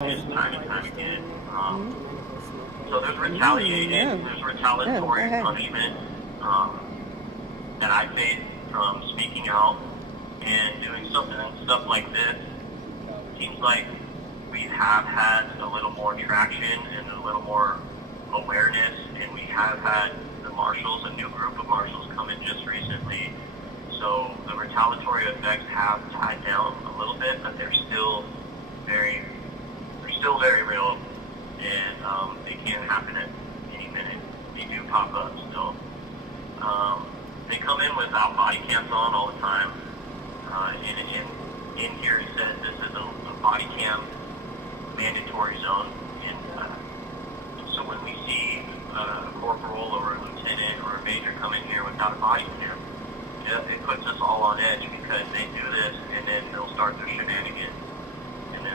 time and time again. So there's retaliation, there's retaliatory punishment that I face from speaking out and doing stuff like this. Seems like we have had a little more traction and a little more awareness, and we have had the marshals, a new group of marshals, come in just recently. So the retaliatory effects have died down a little bit, but they're still very real, and they can happen at any minute. They do pop up still. They come in without body cams on all the time. In here it says this is a body cam mandatory zone, and so when we see a corporal or a lieutenant or a major come in here without a body cam, it puts us all on edge, because they do this and then they'll start their shenanigans, and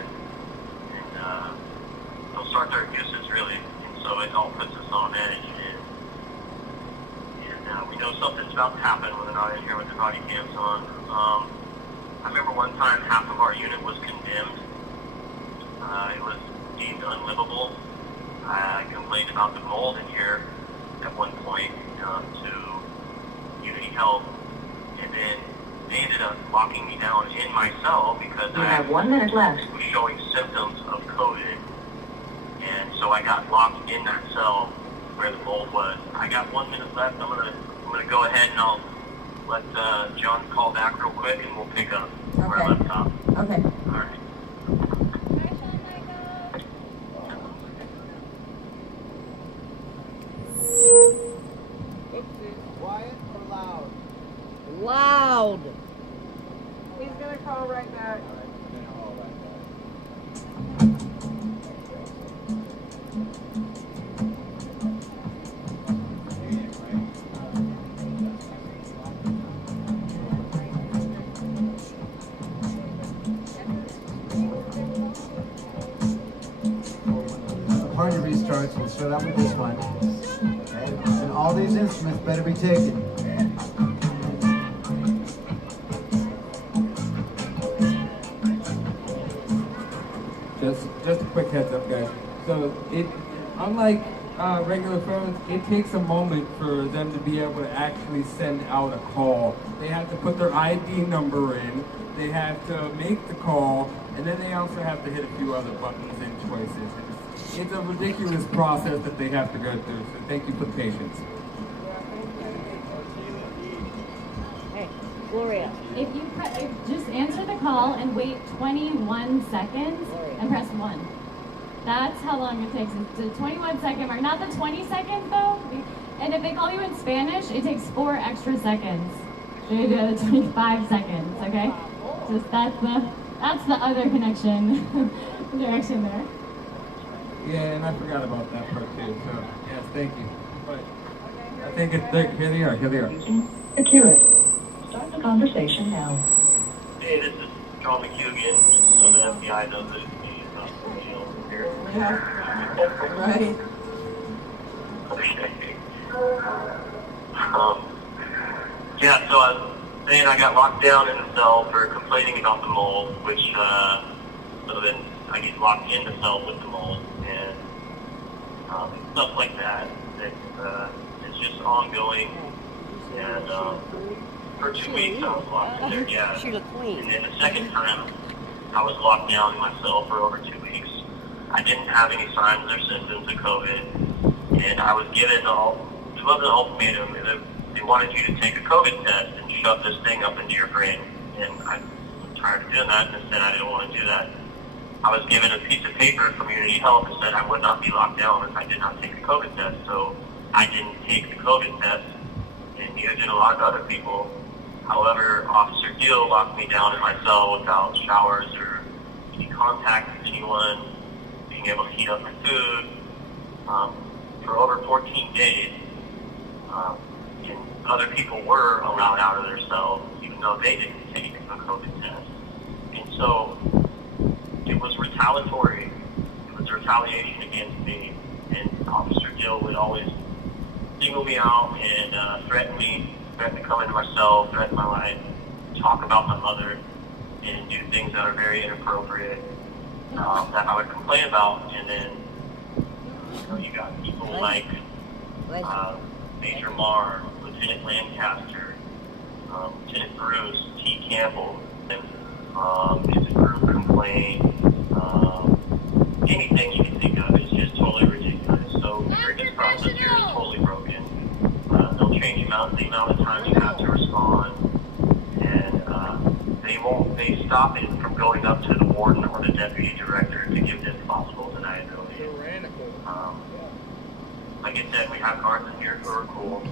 they'll start their abuses, really, and so it all puts us on edge, and we know something's about to happen when they're not in here with their body cams on. I remember one time half of our unit was condemned. It was deemed unlivable. I complained about the mold in here at one point to Unity Health, and then they ended up locking me down in my cell because I have 1 minute left. Was showing symptoms of COVID, and so I got locked in that cell where the mold was. I got 1 minute left. I'm gonna go ahead and I'll let John call back real quick, and we'll pick up where I left off. Okay. All right. Quiet or loud? Loud. He's gonna call right back. Party restarts, we'll start out with this one. Okay? And all these instruments better be taken. Just a quick heads up, guys. So unlike regular phones, it takes a moment for them to be able to actually send out a call. They have to put their ID number in, they have to make the call, and then they also have to hit a few other buttons and choices. It's a ridiculous process that they have to go through, so thank you for the patience. Hey, Gloria. If just answer the call and wait 21 seconds and press 1. That's how long it takes. It's the 21 second mark, not the 20 seconds though. And if they call you in Spanish, it takes 4 extra seconds. So you do the 25 seconds, okay? Just that's the other connection direction there. Yeah, and I forgot about that part too, so yes, thank you. But I think here they are. Secure. Start the conversation now. Hey, this is John McHugh again, so the FBI knows that it's me, not Vigil here. Yeah. Right. Okay. Yeah, so I was saying I got locked down in the cell for complaining about the mold, which, so then I get locked in the cell with the mold, and stuff like that. It's just ongoing, and for 2 weeks I was locked in there, yeah. And then the second time I was locked down in my cell for over 2 weeks. I didn't have any signs or symptoms of COVID, and I was given it wasn't an ultimatum. They wanted you to take a COVID test and shove this thing up into your brain, and I was tired of doing that, and said I didn't want to do that. I was given a piece of paper from Unity Health that said I would not be locked down if I did not take the COVID test, so I didn't take the COVID test, and neither did a lot of other people. However, Officer Deal locked me down in my cell without showers or any contact with anyone, being able to heat up my food, for over 14 days. And other people were allowed out of their cells, even though they didn't take a COVID test. And so it was retaliatory. It was a retaliation against me. And Officer Jill would always single me out and threaten to come into my cell, threaten my life, talk about my mother, and do things that are very inappropriate. that I would complain about, and then you got people like Major Marr, Lieutenant Lancaster, Lieutenant Bruce, T. Campbell, and his group complain. Anything you can think of is just totally ridiculous. So this process here is totally broken. They'll change the amount of time you have to respond, and they stop it from going up to the warden or the deputy director to give them possible deniability. Like I said, we have guards in here who are cool.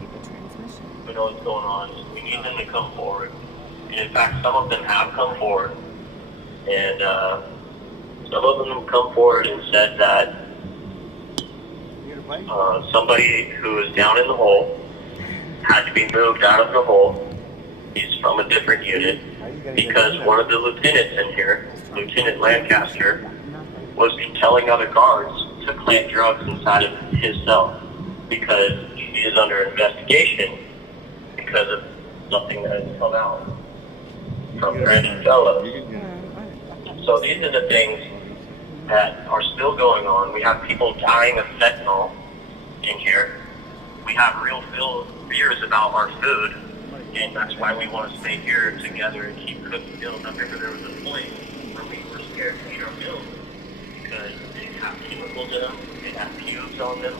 We know what's going on. We need them to come forward. And in fact, some of them have come forward. And some of them have come forward and said that somebody who is down in the hole had to be moved out of the hole. He's from a different unit because one of the lieutenants in here, Lieutenant Lancaster, was telling other guards to plant drugs inside of his cell because he is under investigation because of something that has come out from Brandon Fellows. So these are the things that are still going on. We have people dying of fentanyl in here. We have real fears about our food, and that's why we want to stay here together and keep cooking meals. I remember there was a point where we were scared to eat our meals because they have chemicals in them, they have pubes on them.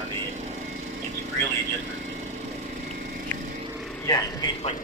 I mean, it's really just, yeah, it tastes like